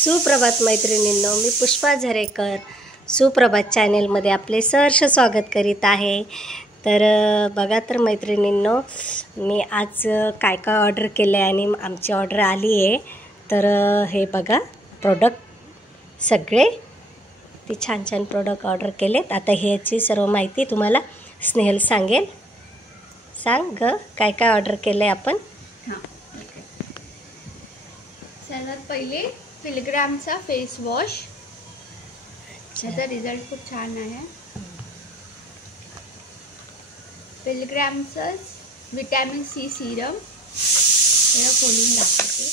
सुप्रभात मैत्रिणींनो, मी पुष्पा झरेकर सुप्रभात चॅनेलमध्ये आपले सहर्ष स्वागत करीत आहे। तर बघा तर मैत्रिणींनो, मी आज काय काय ऑर्डर केलं आहे आणि आमची ऑर्डर आली आहे। तर हे बघा प्रोडक्ट सगळे ते छान छान प्रोडक्ट ऑर्डर केलेत। आता ह्याची सर्व माहिती तुम्हाला स्नेहल सांगेल। सांग ग, काय काय ऑर्डर केलं आहे आपण? हां, सर्वात पहिले पिलग्रामचा फेस वॉश, याचा रिझल्ट खूप छान आहे। पिलग्रामचं विटॅमिन सी सिरम, याला खोलून दाखवते।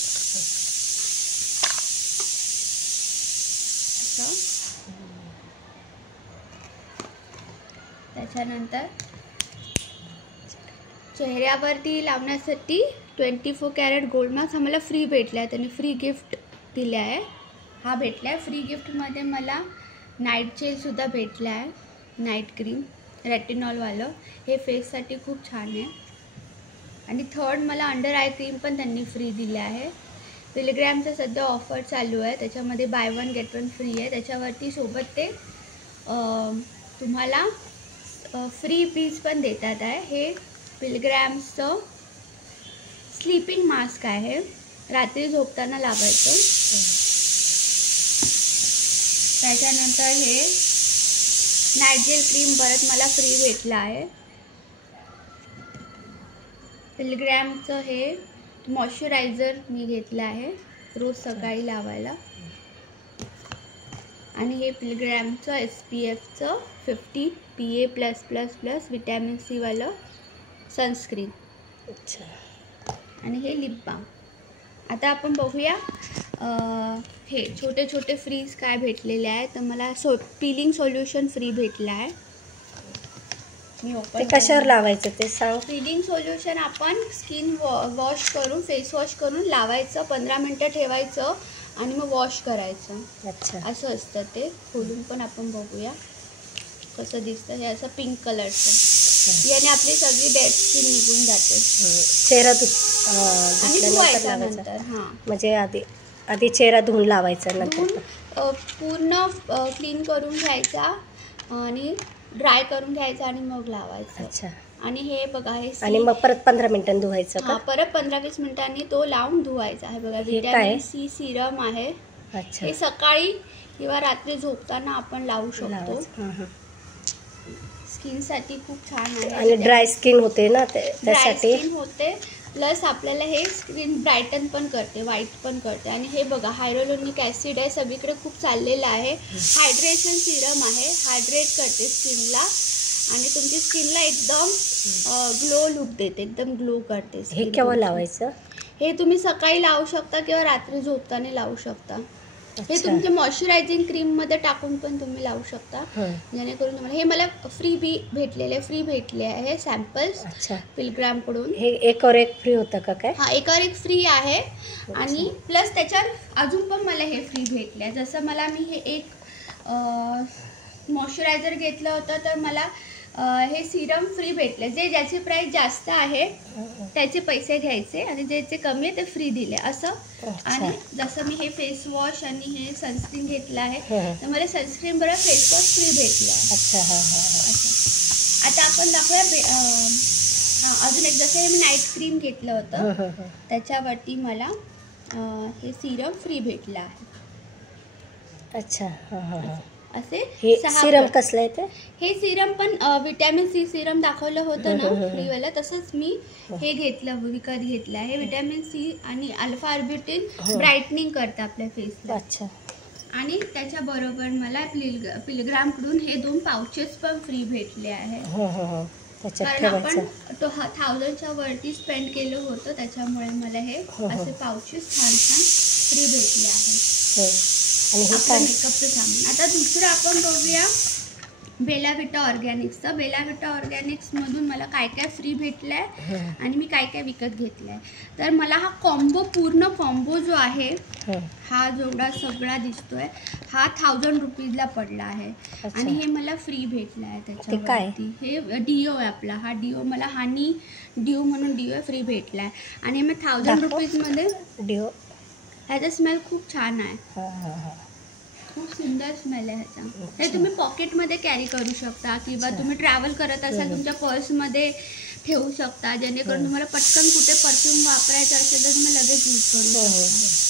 त्याच्यानंतर चेहऱ्यावरती लावण्यासाठी 24 कॅरेट गोल्ड मार्क्स आम्हाला फ्री भेटला आहे, त्यांनी फ्री गिफ्ट दिला आहे। हा भेटला आहे फ्री गिफ्टमध्ये। मला नाईट जेलसुद्धा भेटला आहे, नाईट क्रीम रेटिनॉलवालं, हे फेससाठी खूप छान आहे। आणि थर्ड मला अंडर आय क्रीम पण त्यांनी फ्री दिलं आहे। पिलग्रामचं सध्या ऑफर चालू आहे, त्याच्यामध्ये by one get one free आहे। त्याच्यावरती सोबत ते तुम्हाला फ्री पीस पण देतात आहे। हे पिलग्रामचं स्लीपिंग मास्क आहे, रात्री झोपताना लावायचं। त्याच्यानंतर हे नाईट जेल क्रीम परत मला फ्री भेटला आहे। पिलग्रामचं हे मॉइश्चरायझर मी घेतलं आहे रोज सकाळी लावायला। आणि हे पिलग्रामचं SPFचं 50 PA+++ विटॅमिन सी वालं सनस्क्रीन। अच्छा, आणि हे लिप बाम। आता आपण बघूया हे छोटे छोटे फ्रीज काय भेटलेले आहे। तर मला पिलिंग सोल्युशन फ्री भेटला आहे। मी ते कशावर लावायचं ते सांग। पिलिंग सोल्युशन आपण स्किन वॉश करून, फेस वॉश करून लावायचं, 15 मिनटं ठेवायचं आणि मग वॉश करायचं। अच्छा, असं असतं ते। खोलून पण आपण बघूया कसं दिसतं। हे असं पिंक कलरचं, याने आपली सगळी डेड स्किन निघून जाते। चेहरा धुतल्यानंतर हां, म्हणजे आधी चेहरा धुवून लावायचा, नंतर पूर्ण क्लीन करून घ्यायचा आणि ड्राय करून घ्यायचा आणि मग लावायचं। अच्छा, आणि हे बघा, हे आणि मग परत 15 मिनिटांनी धुवायचं का? परत 15-20 मिनिटांनी तो लावून धुवायचा आहे। बघा, विटॅमिन सी सिरम आहे। अच्छा, हे सकाळी किंवा रात्री झोपताना आपण लावू शकतो। स्किनसाठी खूप छान आहे आणि ड्राय स्किन होते ना, त्यासाठी स्किन होते, प्लस आपल्याला हे स्किन ब्राईटन पण करते, व्हाईट पण करते। आणि हे बघा, हायड्रोलोनिक ॲसिड आहे, सगळीकडे खूप चाललेलं आहे। हायड्रेशन सिरम आहे, हायड्रेट करते स्किनला आणि तुमची स्किनला एकदम ग्लो लुक देते, एकदम ग्लो करते। हे केव्हा लावायचं? हे तुम्ही सकाळी लावू शकता किंवा रात्री झोपताना लावू शकता। हे तुमच्या मॉइश्चरायझिंग क्रीममध्ये टाकून पण तुम्ही लावू शकता, जेणेकरून तुम्हाला हे मला फ्री भेटले आहे सॅम्पल्स पिलग्रामकडून। हे एकावर एक फ्री होतं का काय? हां, एकावर एक फ्री आहे। आणि प्लस त्याच्यावर अजून पण मला हे फ्री भेटले आहे। जसं मला मी हे एक मॉइश्चरायझर घेतलं होतं, तर मला हे सिरम फ्री भेटले। ज्याची प्राईस जास्त आहे त्याचे पैसे घ्यायचे आणि ज्याचे कमी आहे ते फ्री दिले असं। आणि जसं मी हे फेस वॉश आणि हे सनस्क्रीन घेतलं आहे, तर मला सनस्क्रीन बरोबर फेस वॉश फ्री भेटलं आहे। अच्छा, आता आपण दाखवूया अजून एक। जसं हे मी नाईट क्रीम घेतलं होतं, त्याच्यावरती मला हे सिरम फ्री भेटलं आहे। अच्छा, असे हे सिरम कसलं आहे? हे सिरम पण विटॅमिन सी सिरम दाखवलं होतं ना फ्रीवाला, तसंच मी हे विकत घेतलं आहे। विटॅमिन सी आणि अल्फा आर्बिटिन ब्राईटनिंग करतं आपल्या फेसला। अच्छा, आणि त्याच्याबरोबर मला पिलग्रामकडून हे 2 पाउचेस पण फ्री भेटले आहे। कारण आपण 1000च्या वरती स्पेंड केलं होतं, त्याच्यामुळे मला हे असे पाउचेस छान छान फ्री भेटले आहेत आपल्या मेकअपचं सामान। आता दुसरं आपण बघूया बेला विटा ऑर्गॅनिक्सचं। बेला विटा ऑर्गॅनिक्समधून मला काय काय फ्री भेटलं आहे आणि मी काय काय विकत घेतलं आहे। तर मला हा पूर्ण कॉम्बो जो आहे, हा जेवढा सगळा दिसतोय, हा 1000 रुपीजला पडला आहे। आणि हे मला फ्री भेटला आहे। त्याच्यावरती हे डिओ आहे आपला, हा डिओ मला हनी डिओ म्हणून डिओ फ्री भेटला आहे। आणि मग 1000 रुपीजमध्ये ह्याचा स्मेल खूप छान आहे, हां हां हां. खूप सुंदर स्मेल आहे ह्याचा. हे तुम्ही पॉकेटमध्ये कॅरी करू शकता किंवा तुम्ही ट्रॅव्हल करत असाल तुमच्या पर्समध्ये ठेवू शकता, जेणेकरून तुम्हाला पटकन कुठे परफ्यूम वापरायचं असेल तर तुम्ही लगेच यूज करू शकता.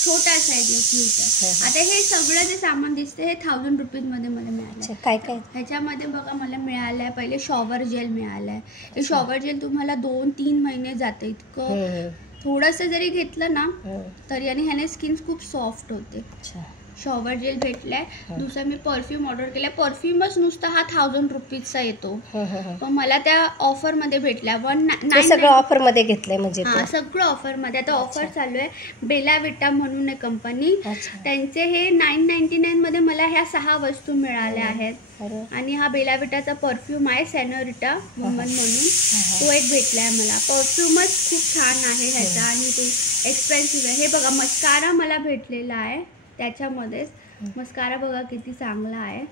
छोटासा आहे क्यूट आहे. आता हे सगळं जे सामान दिसते हे 1000 रुपीजमध्ये मला मिळालं. काय काय ह्याच्यामध्ये बघा मला मिळालं आहे पहिले शॉवर जेल मिळालं आहे. हे शॉवर जेल तुम्हाला 2-3 महिने जातं. इतकं थोडंसं जरी घेतलं ना तरी, आणि ह्याने स्किन खूप सॉफ्ट होते. शॉवर जेल भेटलाय. दुसरा मी परफ्यूम ऑर्डर केलाय. परफ्यूमच नुसता हा 1000 रुपीजचा येतो, पण मला त्या ऑफर मध्ये भेटला. सगळं ऑफर मध्ये घेतलंय म्हणजे? हा, सगळं ऑफर मध्ये. आता ऑफर चालू आहे. बेला विटा म्हणून आहे कंपनी, त्यांचे हे 999 मध्ये मला ह्या 6 वस्तू मिळाल्या आहेत. आणि हा बेला विटाचा परफ्यूम आहे सेनोरिटा वुमन म्हणून, तो एक भेटलाय मला. परफ्यूमच खूप छान आहे ह्याचा आणि तो एक्सपेन्सिव्ह आहे. हे बघा मस्कारा मला भेटलेला आहे, त्याच्यामध्येच मस्कारा बघा किती चांगला आहे,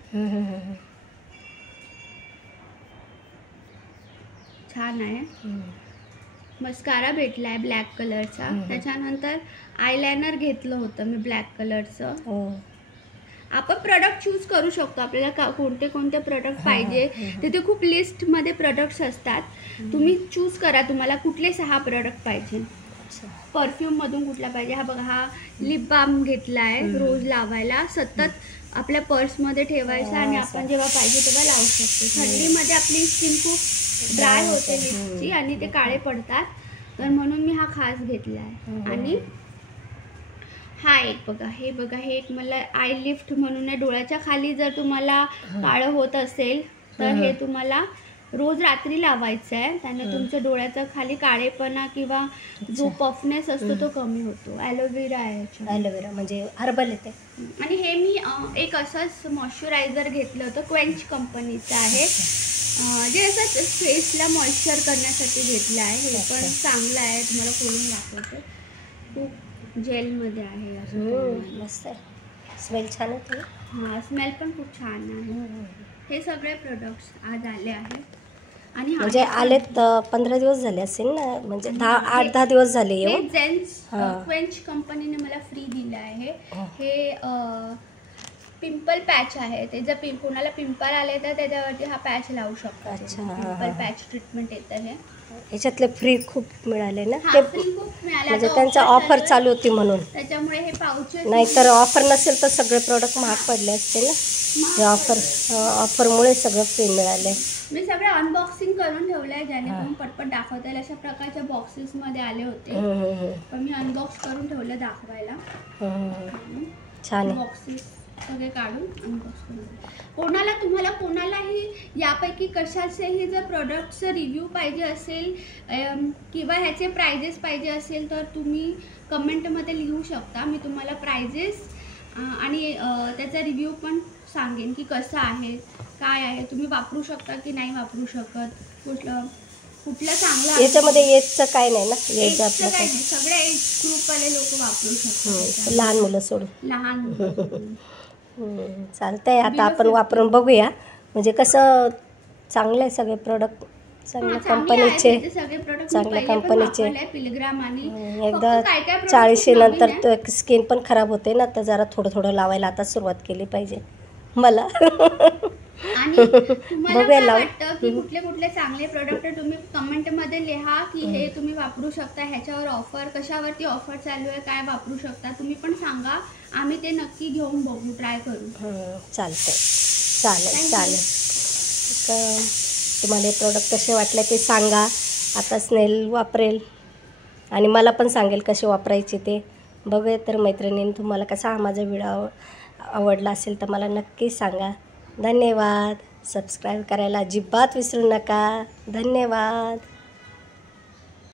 छान आहे. मस्कारा भेटला आहे ब्लॅक कलरचा. त्याच्यानंतर आयलायनर घेतलं होतं मी ब्लॅक कलरचं. आपण प्रोडक्ट चूज करू शकतो, आपल्याला कोणते कोणते प्रोडक्ट पाहिजे. तिथे खूप लिस्टमध्ये प्रोडक्ट्स असतात, तुम्ही चूज करा तुम्हाला कुठले 6 प्रोडक्ट पाहिजे. परफ्यूम मधून कुठला पाहिजे. हा बघा, हा लिप बाम घेतला आहे रोज लावायला, सतत आपल्या पर्समध्ये ठेवायचा आणि आपण जेव्हा पाहिजे तेव्हा लावू शकतो. थंडीमध्ये आपली स्किन खूप ड्राय होते लिपची आणि ते काळे पडतात, तर म्हणून मी हा खास घेतला आहे. आणि हा एक बघा, हे बघा, हे एक मला आय लिफ्ट म्हणून आहे. डोळ्याच्या खाली जर तुम्हाला काळं होत असेल तर हे तुम्हाला रोज रात्री लावायचं आहे. त्याने तुमच्या डोळ्याचा खाली काळेपणा किंवा जो पफनेस असतो तो कमी होतो. ॲलोवेरा आहे. ॲलोवेरा म्हणजे हर्बल येते. आणि हे मी एक असंच मॉइश्चरायझर घेतलं होतं, क्वेंच कंपनीचं आहे, जे असं फेसला मॉइश्चर करण्यासाठी घेतलं आहे. हे पण चांगलं आहे, तुम्हाला खोलून दाखवते. खूप जेलमध्ये आहे असं, मस्त आहे, स्मेल छान आहे. हां, स्मेल पण खूप छान आहे. हे सगळे प्रोडक्ट्स आज आले आहेत. आणि म्हणजे आलेत 15 दिवस झाले असेल ना, म्हणजे 8-10 दिवस झाले. हे जेन्स क्वेंच कंपनीने मला फ्री दिलं आहे. हे पिंपल पॅच आहे. ते जर कोणाला पिंपल आले तर त्याच्यावरती हा पॅच लावू शकतो. पिंपल पॅच ट्रीटमेंट येतं हे. याच्यातले फ्री खूप मिळाले ना, ते फ्री खूप मिळाले, म्हणजे त्यांचा ऑफर चालू होती म्हणून. त्याच्यामुळे हे पाउचेस, नाहीतर ऑफर नसेल तर सगळे प्रोडक्ट महाग पडले असते ना. हे ऑफरमुळे सगळं फ्री मिळाले. मी सगळं अनबॉक्सिंग करून ठेवलं आहे, जेणेकरून पटपट दाखवता येईल. अशा प्रकारच्या बॉक्सेसमध्ये आले होते, पण मी अनबॉक्स करून ठेवलं दाखवायला. छान बॉक्सेस सगळे काढून अनबॉक्स करून. तुम्हाला कोणालाही यापैकी कशाचेही जर प्रोडक्टचं रिव्ह्यू पाहिजे असेल किंवा ह्याचे प्राइजेस पाहिजे असेल तर तुम्ही कमेंटमध्ये लिहू शकता. मी तुम्हाला प्राइजेस आणि त्याचा रिव्ह्यू पण सांगेन की कसं आहे, काय आहे, तुम्ही वापरू शकता की नाही वापरू शकत, कुठलं चांगलं. याच्यामध्ये एजचं काय नाही ना? एजचं काय नाही, सगळे एज ग्रुपवाले लोक वापरू शकतात, लहान मुलं सोडून. लहान मुलं. चालतंय, आता आपण वापरून बघूया. म्हणजे कसं चांगलं आहे सगळे प्रोडक्ट, चांगल्या कंपनीचे, चांगल्या कंपनीचे. एकदा 40 नंतर तो स्किन पण खराब होते ना, तर जरा थोडं थोडं लावायला आता सुरुवात केली पाहिजे मला. आणि तुम्हाला काय वाटतं की कुठले कुठले चांगले प्रोडक्ट तुम्ही कमेंटमध्ये लिहा की हे तुम्ही वापरू शकता, ह्याच्यावर ऑफर, कशावरती ऑफर चालू आहे, काय वापरू शकता, तुम्ही पण सांगा. आम्ही ते नक्की घेऊन बघू, ट्राय करू. चालतंय, चालेल. तुम्हाला हे प्रोडक्ट कसे वाटले ते सांगा. आता स्नेल वापरेल आणि मला पण सांगेल कसे वापरायचे ते. बघूया तर मैत्रिणींनी, तुम्हाला कसा हा माझा व्हिडिओ आवडला असेल तर मला नक्की सांगा. धन्यवाद. सबस्क्राईब करायला अजिबात विसरू नका. धन्यवाद.